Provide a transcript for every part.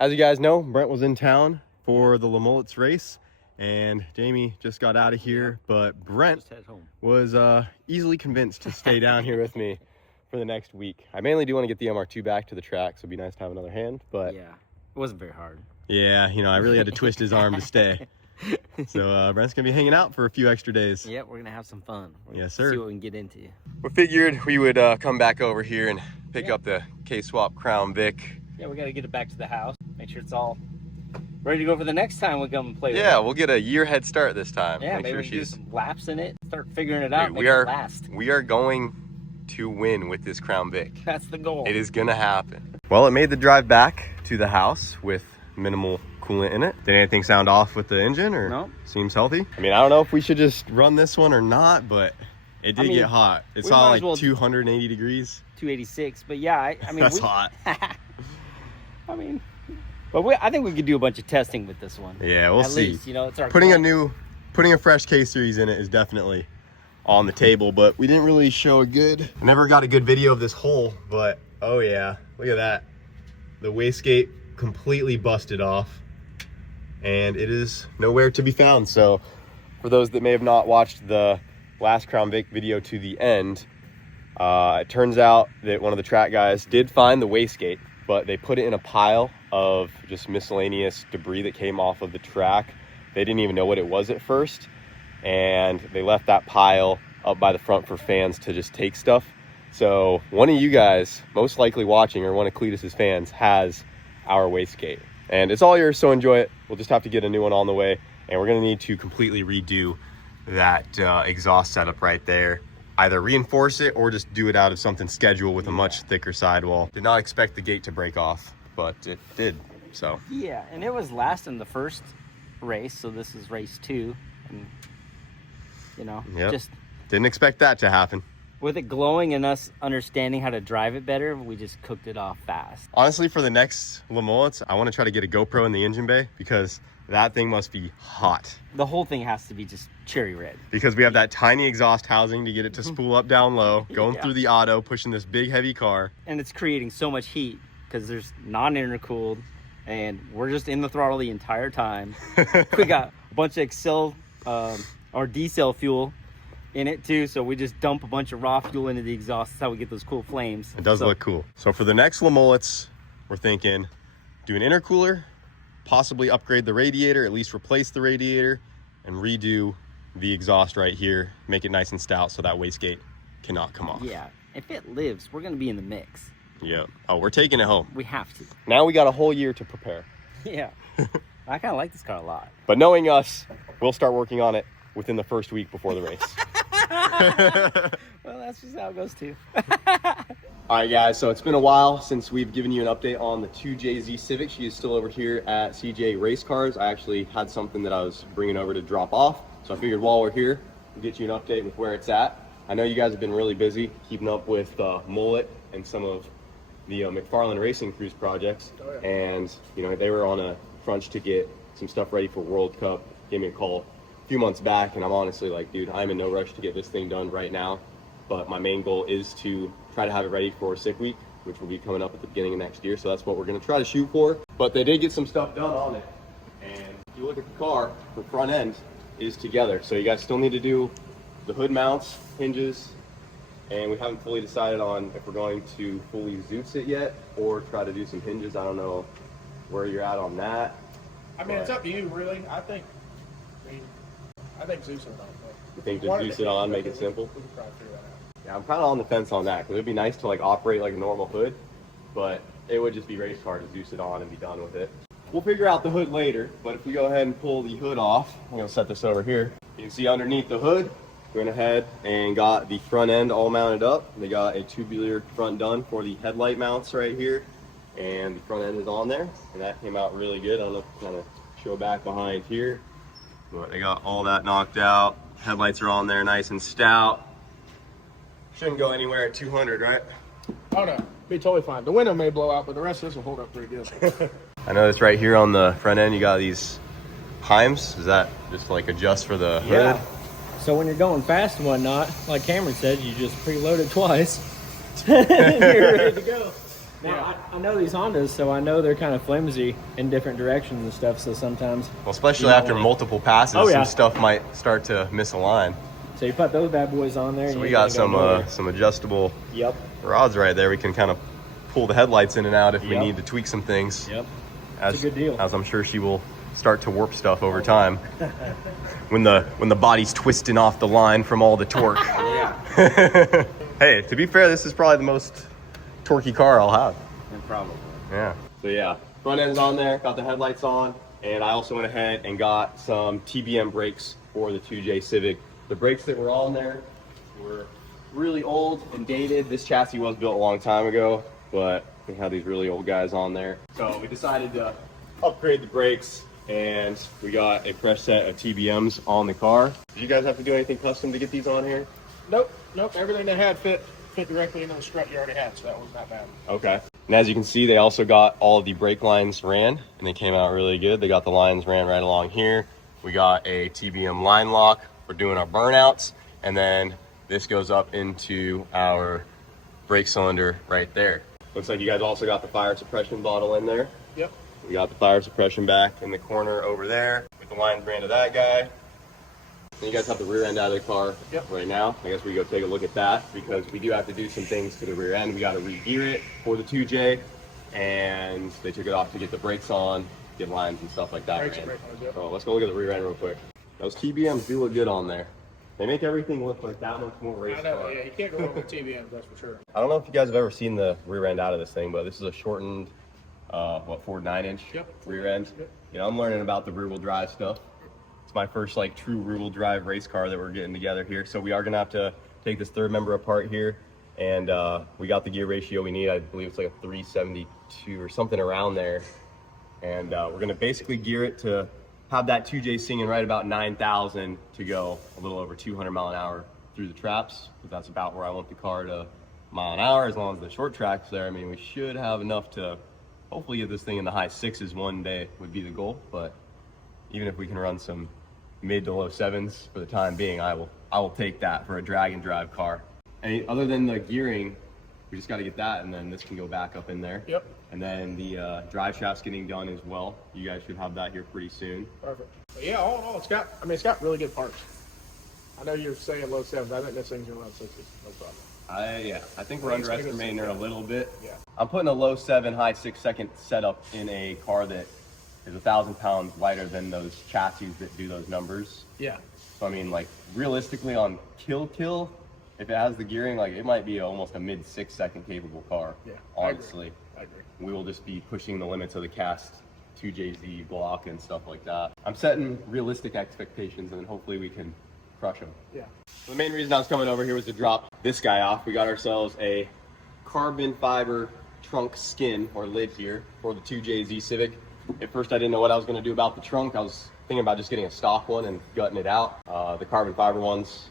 As you guys know, Brent was in town for the Le Mullets race, and Jamie just got out of here, but Brent was easily convinced to stay down here with me for the next week. I mainly do want to get the MR2 back to the track, so it'd be nice to have another hand, but... Yeah, it wasn't very hard. Yeah, you know, I really had to twist his arm to stay. So Brent's going to be hanging out for a few extra days. Yeah, we're going to have some fun. Yes, sir. See what we can get into. We figured we would come back over here and pick up the K-Swap Crown Vic. Yeah, we got to get it back to the house. Make sure it's all ready to go for the next time we come and play with Yeah, it. we'll get a year head start this time. Yeah, Make maybe sure we can do she's... some laps in it. Start figuring it out. Dude, make it last. We are going to win with this Crown Vic. That's the goal. It is going to happen. Well, it made the drive back to the house with minimal coolant in it. Did anything sound off with the engine, or no? Seems healthy? I mean, I don't know if we should just run this one or not, but it did get hot. It saw like 280 degrees. 286, but yeah, I mean, that's hot. I mean, but I think we could do a bunch of testing with this one. Yeah, we'll see. At least, you know, it's our putting a fresh K series in it is definitely on the table, but we didn't really show never got a good video of this hole, but oh yeah, look at that. The wastegate completely busted off and it is nowhere to be found. So for those that may have not watched the last Crown Vic video to the end, it turns out that one of the track guys did find the wastegate, but they put it in a pile of just miscellaneous debris that came off of the track. They didn't even know what it was at first, and they left that pile up by the front for fans to just take stuff. So one of you guys, most likely watching, or one of Cletus's fans, has our wastegate, and it's all yours, so enjoy it. We'll just have to get a new one on the way, and we're gonna need to completely redo that exhaust setup right there. Either reinforce it or just do it out of something scheduled with a much thicker sidewall. Did not expect the gate to break off, but it did, so. Yeah, and it was last in the first race, so this is race 2, and you know, just didn't expect that to happen. With it glowing and us understanding how to drive it better, we just cooked it off fast. Honestly, for the next Le Mullets, I want to try to get a GoPro in the engine bay, because that thing must be hot. The whole thing has to be just cherry red. Because we have that tiny exhaust housing to get it to spool up down low, going through the auto, pushing this big heavy car. And it's creating so much heat because there's non-intercooled, and we're just in the throttle the entire time. We got a bunch of Excel or diesel fuel in it too, so we just dump a bunch of raw fuel into the exhaust. That's how we get those cool flames. It does look cool. So for the next Le Mullets, we're thinking do an intercooler, possibly upgrade the radiator, at least replace the radiator, and redo the exhaust right here, make it nice and stout so that wastegate cannot come off. Yeah, if it lives, we're gonna be in the mix. Yeah. Oh, we're taking it home. We have to. Now we got a whole year to prepare. Yeah. I kind of like this car a lot. But knowing us, we'll start working on it within the first week before the race. Well, that's just how it goes too. All right, guys, so it's been a while since we've given you an update on the 2JZ Civic. She is still over here at CJ Race Cars. I actually had something that I was bringing over to drop off, so I figured while we're here, we'll get you an update with where it's at. I know you guys have been really busy keeping up with Mullet and some of the McFarland Racing Cruise projects, and you know, they were on a crunch to get some stuff ready for World Cup. Gave me a call a few months back, and I'm honestly like, dude, I'm in no rush to get this thing done right now, but my main goal is to try to have it ready for Sick Week, which will be coming up at the beginning of next year, so that's what we're going to try to shoot for. But they did get some stuff done on it, and if you look at the car, the front end is together, so you guys still need to do the hood mounts, hinges, and we haven't fully decided on if we're going to fully Zeus it yet or try to do some hinges. I don't know where you're at on that. I mean, it's up to you, really. I think Zeus it on. You think just Zeus it on, make it simple? We can try to figure that out. Yeah, I'm kind of on the fence on that, because it'd be nice to like operate like a normal hood, but it would just be race car to Zeus it on and be done with it. We'll figure out the hood later, but if we go ahead and pull the hood off, I'm going to set this over here. You can see underneath the hood, went ahead and got the front end all mounted up. They got a tubular front done for the headlight mounts right here, and the front end is on there, and that came out really good. I don't know if it's kind of show back behind here, but they got all that knocked out. Headlights are on there nice and stout. Shouldn't go anywhere at 200, right? Oh no, be totally fine. The window may blow out, but the rest of this will hold up pretty good. I noticed right here on the front end you got these Heims. Is that just like adjust for the hood? Yeah. So when you're going fast and whatnot, like Cameron said, you just preload it twice. And you're ready to go. Now, I know these Hondas, so I know they're kind of flimsy in different directions and stuff, so sometimes... Well, especially after multiple passes, Oh, yeah. some stuff might start to misalign. So you put those bad boys on there. So and we you're got gonna go nowhere. some adjustable Yep. rods right there. We can kind of pull the headlights in and out if we Yep. need to tweak some things. Yep. As, It's a good deal. As I'm sure she will start to warp stuff over time. when the body's twisting off the line from all the torque. Yeah. Hey, to be fair, this is probably the most torquey car I'll have. And probably. Yeah. So yeah, front end's on there, got the headlights on, and I also went ahead and got some TBM brakes for the 2J Civic. The brakes that were on there were really old and dated. This chassis was built a long time ago, but we had these really old guys on there. So we decided to upgrade the brakes, and we got a fresh set of TBMs on the car. Did you guys have to do anything custom to get these on here? Nope. Everything they had fit directly into the strut you already had, so that was not bad. Okay. And as you can see, they also got all of the brake lines ran, and they came out really good. They got the lines ran right along here. We got a TBM line lock for doing our burnouts, and then this goes up into our brake cylinder right there. Looks like you guys also got the fire suppression bottle in there. Yep. We got the fire suppression back in the corner over there with the lines ran to that guy. And you guys have the rear end out of the car right now. I guess we go take a look at that because we do have to do some things to the rear end. We got to re-gear it for the 2J, and they took it off to get the brakes on, get lines and stuff like that. Brakes and brake lines, yep. So let's go look at the rear end real quick. Those TBMs do look good on there. They make everything look like that much more race I know, car. yeah, you can't go wrong with TBMs, that's for sure. I don't know if you guys have ever seen the rear end out of this thing, but this is a shortened, Ford 9-inch rear end. Yep. You know, I'm learning about the rear-wheel drive stuff. It's my first like true rear-wheel drive race car that we're getting together here. So we are gonna have to take this third member apart here, and we got the gear ratio we need. I believe it's like a 372 or something around there. And we're gonna basically gear it to have that 2J singing right about 9,000 to go a little over 200 mile an hour through the traps. But that's about where I want the car to mile an hour, as long as the short track's there. I mean, we should have enough to hopefully get this thing in the high sixes one day would be the goal. But even if we can run some mid to low sevens for the time being, I will take that for a drag and drive car. And other than the gearing, we just got to get that, and then this can go back up in there. Yep. And then the drive shaft's getting done as well. You guys should have that here pretty soon. Perfect. But yeah, all in all, it's got really good parts. I know you're saying low sevens. I think this thing's gonna run sixes, no problem. I think we're underestimating her a little bit. Yeah. I'm putting a low 7, high 6-second setup in a car that is 1,000 pounds lighter than those chassis that do those numbers. Yeah. So I mean, like realistically on kill, if it has the gearing, like it might be almost a mid 6-second capable car. Yeah. Honestly, I agree. we will just be pushing the limits of the cast 2JZ block and stuff like that. I'm setting realistic expectations, and then hopefully we can crush them. Yeah. So the main reason I was coming over here was to drop this guy off. We got ourselves a carbon fiber trunk skin or lid here for the 2JZ Civic. At first I didn't know what I was going to do about the trunk. I was thinking about just getting a stock one and gutting it out. The carbon fiber ones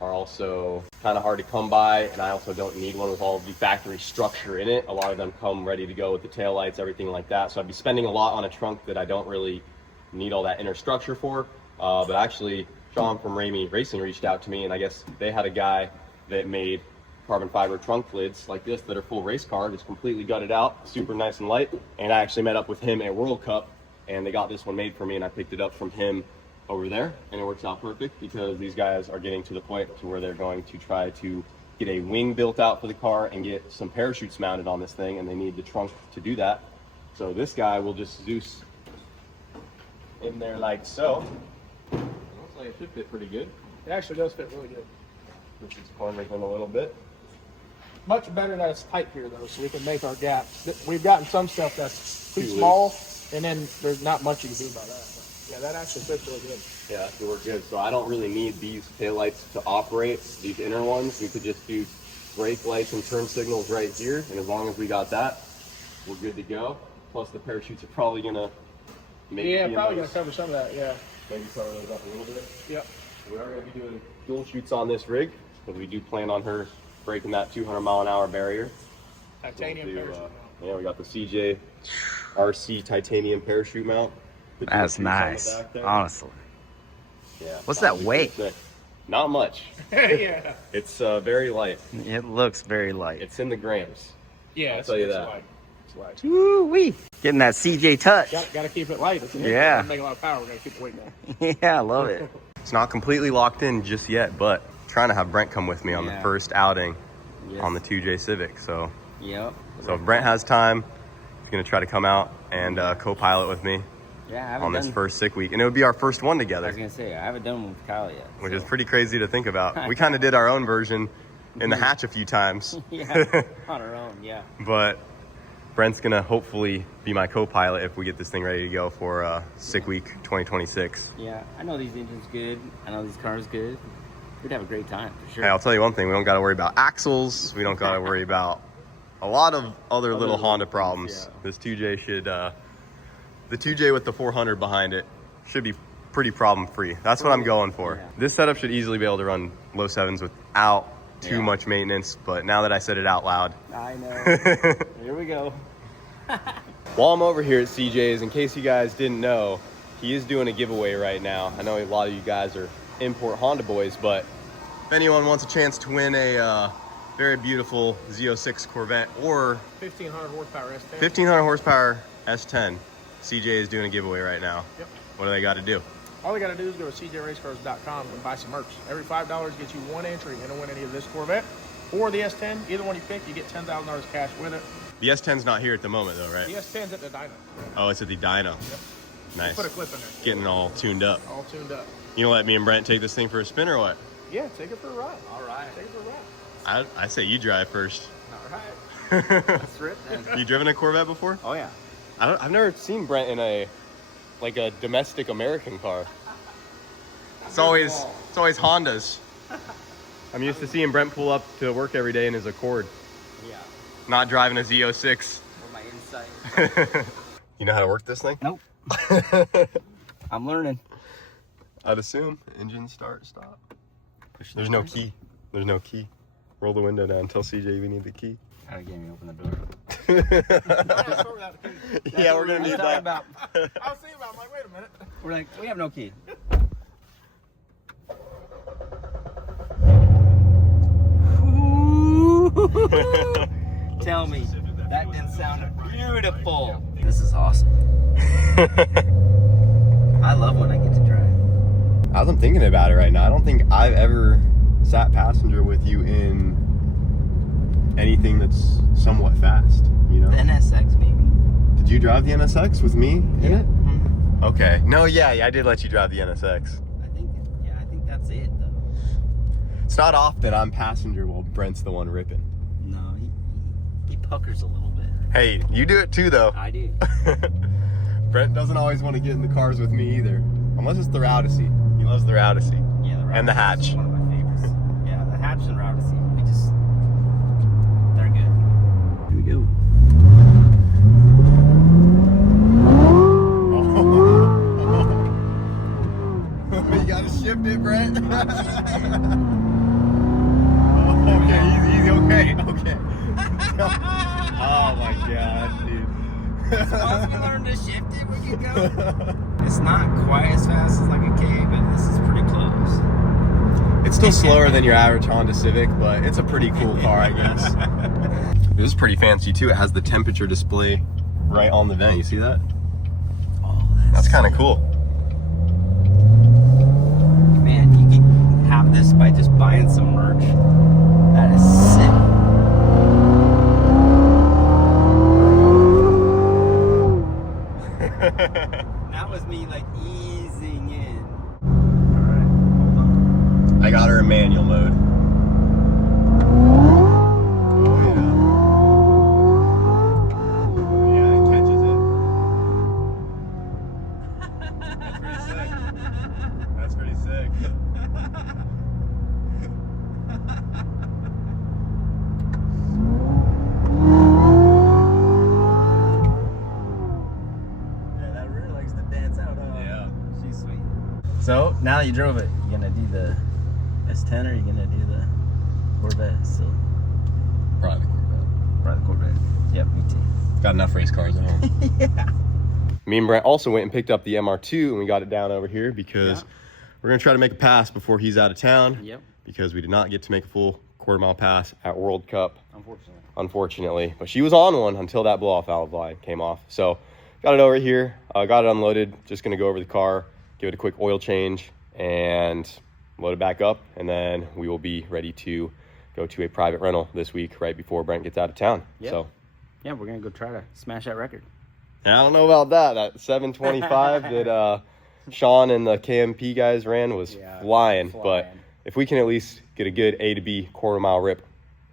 are also kind of hard to come by, and I also don't need one with all of the factory structure in it. A lot of them come ready to go with the taillights, everything like that. So I'd be spending a lot on a trunk that I don't really need all that inner structure for. But actually, Sean from Ramey Racing reached out to me, and I guess they had a guy that made carbon fiber trunk lids like this that are full race car, just completely gutted out, super nice and light. And I actually met up with him at World Cup, and they got this one made for me, and I picked it up from him over there, and it works out perfect because these guys are getting to the point to where they're going to try to get a wing built out for the car and get some parachutes mounted on this thing, and they need the trunk to do that. So this guy will just Zeus in there like so. It looks like it should fit pretty good. It actually does fit really good. Push this corner in a little bit. Much better that it's tight here though, so we can make our gaps. We've gotten some stuff that's too small, and then there's not much you can do about that. But yeah, that actually fits really good. Yeah, it worked good. So I don't really need these taillights to operate, these inner ones. We could just do brake lights and turn signals right here, and as long as we got that, we're good to go. Plus the parachutes are probably gonna make probably gonna cover some of that. Yeah, maybe cover those up a little bit. Yep. We are gonna be doing dual shoots on this rig because we do plan on her breaking that 200 mile an hour barrier. Titanium parachute mount. Yeah, we got the CJ RC titanium parachute mount. That's nice, honestly. Yeah. What's that weight? Not much. Yeah. It's very light. It looks very light. It's in the grams. Yeah, I'll tell you that. Light. It's light. Woo-wee. Getting that CJ touch. Got to keep it light. If Yeah. Make a lot of power. We're gonna keep the weight down. Yeah, I love it. It's not completely locked in just yet, but trying to have Brent come with me on the first outing on the 2J Civic. So, Yep. so if Brent has time, he's gonna try to come out and co-pilot with me on this first sick week, and it would be our first one I together. was gonna say I haven't done one with Kyle yet, which is pretty crazy to think about. We kind of did our own version in the hatch a few times. Yeah, on our own, yeah. But Brent's gonna hopefully be my co-pilot if we get this thing ready to go for sick week 2026. Yeah, I know these engines good. I know these cars good. We'd have a great time for sure. Hey, I'll tell you one thing: we don't got to worry about axles. We don't got to worry about a lot of other little Honda problems. yeah. This 2J should, the 2J with the 400 behind it, should be pretty problem-free. That's what I'm going for. Yeah. This setup should easily be able to run low sevens without too much maintenance. But now that I said it out loud, I know. Here we go. while I'm over here at CJ's, in case you guys didn't know, he is doing a giveaway right now. I know a lot of you guys are import Honda boys, but if anyone wants a chance to win a very beautiful Z06 Corvette or 1500 horsepower S10. 1500 horsepower S10, CJ is doing a giveaway right now. Yep. What do they got to do? All they got to do is go to cjracecars.com and buy some merch. Every $5 gets you one entry in to win any of this Corvette or the S10. Either one you pick, you get $10,000 cash with it. The S10's not here at the moment though, right? The S10's at the dyno. Oh, it's at the dyno. Yep. Nice. Put a clip in there. Getting it all tuned up. All tuned up. You gonna let me and Brent take this thing for a spin or what? Yeah, take it for a ride. All right. Take it for a ride. I say you drive first. All right. Let's rip then. You driven a Corvette before? Oh yeah. I've never seen Brent in a domestic American car. It's always Hondas. I'm used to seeing Brent pull up to work every day in his Accord, Yeah. not driving a Z06. For my insight. You know how to work this thing? Nope. I'm learning. I'd assume. Engine start, stop. There's no key. There's no key. Roll the window down. Tell CJ we need the key. Gotta get me open the door. Yeah, we're gonna need that. About. I was thinking about it. I'm like, wait a minute. We're like, we have no key. Tell me, that didn't sound beautiful. This is awesome. I love when I get to drive. As I'm thinking about it right now, I don't think I've ever sat passenger with you in anything that's somewhat fast, you know? The NSX, maybe? Did you drive the NSX with me in it? Mm-hmm. Okay. No, yeah, I did let you drive the NSX. I think that's it, though. It's not often I'm passenger while Brent's the one ripping. No, he puckers a little bit. Hey, you do it too, though. I do. Brent doesn't always want to get in the cars with me either. Unless it's the Routacy. He loves the Routacy. Yeah, the And the hatch. is one of my favorites. Yeah, the hatch and Routacy. They're good. Here we go. You gotta shift it, Brent. Okay, easy, okay. Oh my gosh, dude. Once we learn to shift it, we can go. It's not quite as fast as like a K, but this is pretty close. It's still slower than your average Honda Civic, but it's a pretty cool car, I guess. This is pretty fancy too. It has the temperature display right on the vent. You see that? Oh, That's kind of cool. Man, you can have this by just buying some merch. That is sick. That was me like easing in. Alright, hold on. I got her in manual mode. Oh yeah, it catches it. That's pretty sick. Yeah, that rear likes to dance out, huh? Yeah. She's sweet. So, now that you drove it, you gonna do the S10 or you gonna do the Corvette still? Probably the Corvette. Probably the Corvette. Yep, me too. Got enough race cars at home. Yeah. Me and Brent also went and picked up the MR2 and we got it down over here because we're gonna try to make a pass before he's out of town. Yep. Because we did not get to make a full quarter-mile pass at World Cup, Unfortunately. but she was on one until that blow-off valve line came off. So got it over here, got it unloaded. Just gonna go over the car, give it a quick oil change, and load it back up, and then we will be ready to go to a private rental this week right before Brent gets out of town. Yep. So yeah, we're gonna go try to smash that record. I don't know about that 725 that Sean and the KMP guys ran was flying, but if we can at least get a good A to B quarter-mile rip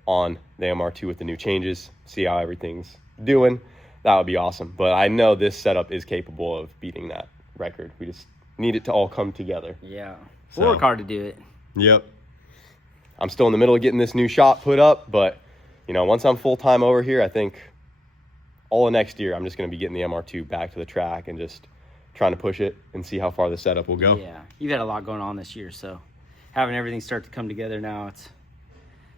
on the MR2 with the new changes, see how everything's doing, that would be awesome. But I know this setup is capable of beating that record. We just need it to all come together. Yeah. We'll work hard to do it. Yep. I'm still in the middle of getting this new shop put up, but, you know, once I'm full-time over here, I think all of next year I'm just going to be getting the MR2 back to the track and just trying to push it and see how far the setup will go. Yeah. You've had a lot going on this year, so having everything start to come together now, it's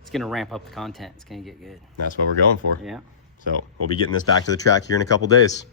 going to ramp up the content. It's going to get good. That's what we're going for. Yeah. So we'll be getting this back to the track here in a couple days.